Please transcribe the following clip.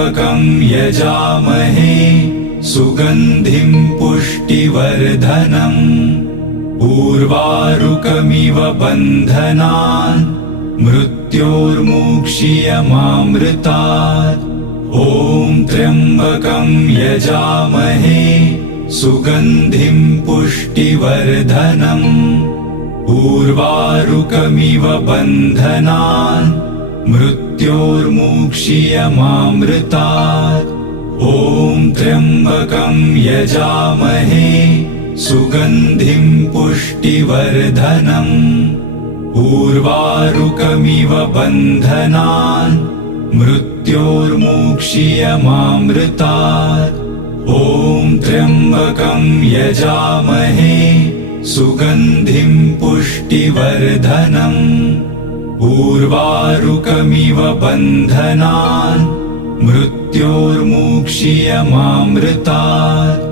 त्र्यम्बकं यजामहे सुगन्धिं पुष्टिवर्धनम् उर्वारुकमिव बन्धनान् मृत्योर्मुक्षीयमामृतात्। ॐ त्र्यम्बकं यजामहे सुगन्धिं पुष्टिवर्धनम् उर्वारुकमिव बन्धनान् मृत्योर्मुक्षीयमामृतात्। ॐ त्र्यम्बकं यजामहे सुगन्धिं पुष्टिवर्धनम् उर्वारुकमिव बन्धनान् मृत्योर्मुक्षीयमामृतात्। ॐ त्र्यम्बकं यजामहे सुगन्धिं पुष्टिवर्धनम् उर्वारुकमिव बन्धनान् मृत्योर्मुक्षीयमामृतात्।